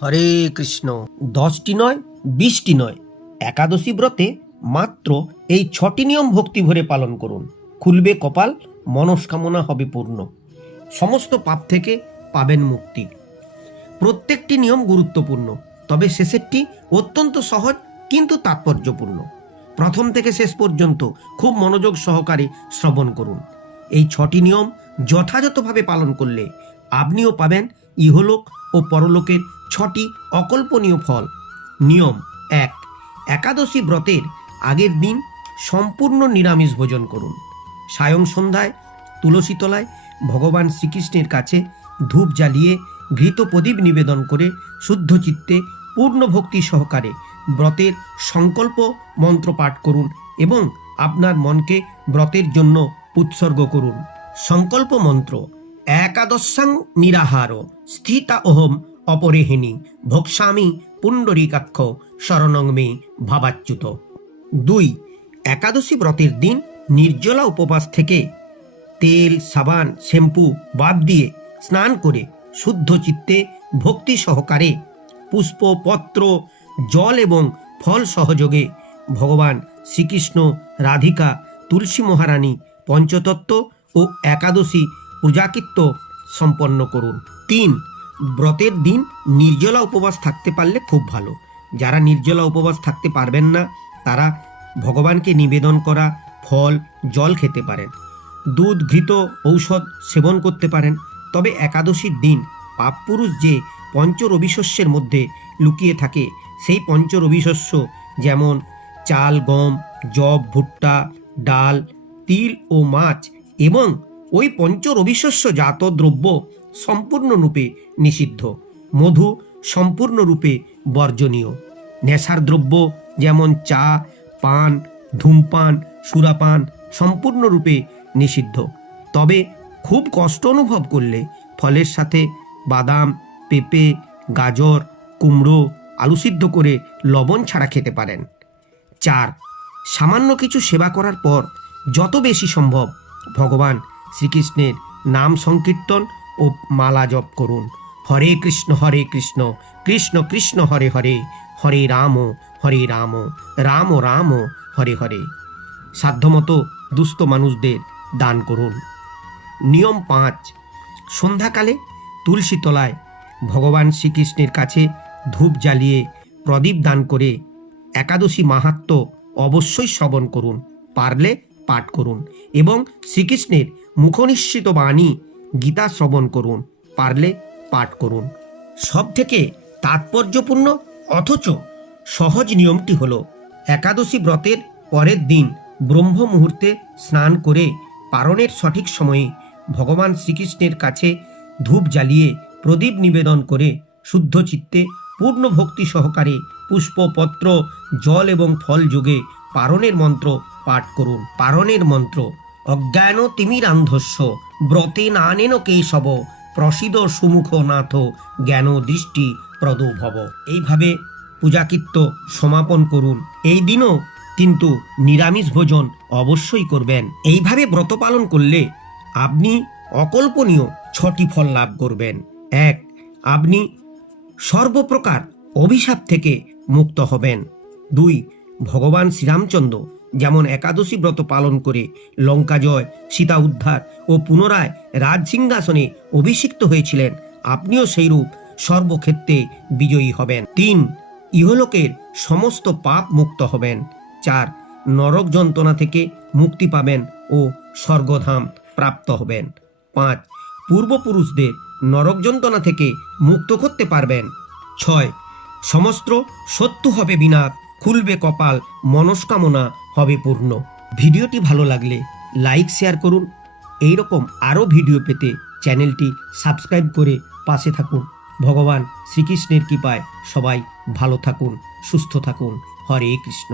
হরে কৃষ্ণ। 10টি নয় 20টি নয়, একাদশী ব্রতে মাত্র এই 6টি নিয়ম ভক্তি ভরে পালন করুন। খুলবে কপাল, মনস্কামনা হবে পূর্ণ, সমস্ত পাপ থেকে পাবেন মুক্তি। প্রত্যেকটি নিয়ম গুরুত্বপূর্ণ, তবে শেষেরটি অত্যন্ত সহজ কিন্তু তাৎপর্যপূর্ণ। প্রথম থেকে শেষ পর্যন্ত খুব মনোযোগ সহকারে শ্রবণ করুন। এই 6টি নিয়ম যথাযথভাবে পালন করলে আপনিও পাবেন ইহলোক ও পরলোকের 6টি অকল্পনীয় ফল। নিয়ম 1, একাদশী ব্রতের আগের দিন সম্পূর্ণ নিরামিষ ভোজন করুন। সায়ং সন্ধ্যায় তুলসী তলায় ভগবান শ্রীকৃষ্ণের কাছে ধূপ জ্বালিয়ে ঘৃত প্রদীপ নিবেদন করে শুদ্ধ চিত্তে পূর্ণ ভক্তি সহকারে ব্রতের সংকল্প মন্ত্র পাঠ করুন এবং আপনার মনকে ব্রতের জন্য উৎসর্গ করুন। সংকল্প মন্ত্র: একাদশাং নিরাহার স্থিতা অহম অপরেহিনী ভোক্সামি পুণ্ডরীকাক্ষ শরণং মে ভাবাচ্যুত। 2, একাদশী ব্রতের দিন নির্জলা উপবাস থেকে তেল, সাবান, শ্যাম্পু বাদ দিয়ে স্নান করে শুদ্ধ চিত্তে ভক্তি সহকারে পুষ্প, পত্র, জল এবং ফল সহযোগে ভগবান শ্রীকৃষ্ণ, রাধিকা, তুলসী মহারানী, পঞ্চতত্ত্ব ও একাদশী পূজাকৃত্য সম্পন্ন করুন। 3, ব্রতের দিন নির্জলা উপবাস থাকতে পারলে খুব ভালো। যারা নির্জলা উপবাস থাকতে পারবেন না তারা ভগবানকে নিবেদন করা ফল, জল খেতে পারেন। দুধ, ঘৃত, ঔষধ সেবন করতে পারেন। তবে একাদশীর দিন পাপপুরুষ যে পঞ্চরবিশস্যের মধ্যে লুকিয়ে থাকে, সেই পঞ্চরবিশস্য যেমন চাল, গম, যব, ভুট্টা, ডাল, তিল ও মাছ এবং ওই পঞ্চরবিশস্য জাত দ্রব্য সম্পূর্ণরূপে নিষিদ্ধ। মধু সম্পূর্ণরূপে বর্জনীয়। নেশার দ্রব্য যেমন চা, পান, ধূমপান, সুরাপান সম্পূর্ণরূপে নিষিদ্ধ। তবে খুব কষ্ট অনুভব করলে ফলের সাথে বাদাম, পেঁপে, গাজর, কুমড়ো, আলু সিদ্ধ করে লবণ ছাড়া খেতে পারেন। 4, সামান্য কিছু সেবা করার পর যত বেশি সম্ভব ভগবান শ্রীকৃষ্ণের নাম সংকীর্তন ও মালা জপ করুন। হরে কৃষ্ণ কৃষ্ণ কৃষ্ণ হরে হরে, হরে রাম রাম রাম হরে হরে। সাধ্যমতো দুস্থ মানুষদের দান করুন। নিয়ম 5, সন্ধ্যাকালে তুলসী তলায় ভগবান শ্রীকৃষ্ণের কাছে ধূপ জ্বালিয়ে প্রদীপ দান করে একাদশী মাহাত্ম্য অবশ্যই শ্রবণ করুন, পারলে পাঠ করুন এবং শ্রীকৃষ্ণের মুখনিঃসৃত বাণী গীতা শ্রবণ করুন, পারলে পাঠ করুন। সব থেকে তাৎপর্যপূর্ণ অথচ সহজ নিয়মটি হল একাদশী ব্রতের পরের দিন ব্রহ্ম মুহূর্তে স্নান করে পারণের সঠিক সময়ে ভগবান শ্রীকৃষ্ণের কাছে ধূপ জ্বালিয়ে প্রদীপ নিবেদন করে শুদ্ধ চিত্তে পূর্ণ ভক্তি সহকারে পুষ্প, পত্র, জল এবং ফল যোগে পারণের মন্ত্র পাঠ করুন। পারণের মন্ত্র: অজ্ঞান তিমিরান্ধস্য ব্রতে নানেন কেশব প্রসিদ সুমুখ নাথ জ্ঞান দৃষ্টি প্রদ ভব। এইভাবে পূজাকৃত্য সমাপন করুন। এই দিনও কিন্তু নিরামিষ ভোজন অবশ্যই করবেন। এইভাবে ব্রত পালন করলে আপনি অকল্পনীয় 6টি ফল লাভ করবেন। 1, আপনি সর্বপ্রকার অভিশাপ থেকে মুক্ত হবেন। 2, ভগবান শ্রীরামচন্দ্র যেমন একাদশী ব্রত পালন করে লঙ্কা জয়, সীতা উদ্ধার ও পুনরায় রাজসিংহাসনে অভিষিক্ত হয়েছিলেন, আপনিও সেইরূপ সর্বক্ষেত্রে বিজয়ী হবেন। 3, ইহলোকের সমস্ত পাপ মুক্ত হবেন। 4, নরক যন্ত্রণা থেকে মুক্তি পাবেন ও স্বর্গধাম প্রাপ্ত হবেন। 5, পূর্বপুরুষদের নরক যন্ত্রণা থেকে মুক্ত করতে পারবেন। 6, সমস্ত শত্রু হবে বিনাশ, খুলবে কপাল, মনস্কামনা হবে পূর্ণ। ভিডিওটি ভালো লাগলে লাইক, শেয়ার করুন। এইরকম আরও ভিডিও পেতে চ্যানেলটি সাবস্ক্রাইব করে পাশে থাকুন। ভগবান শ্রীকৃষ্ণের কৃপায় সবাই ভালো থাকুন, সুস্থ থাকুন। হরে কৃষ্ণ।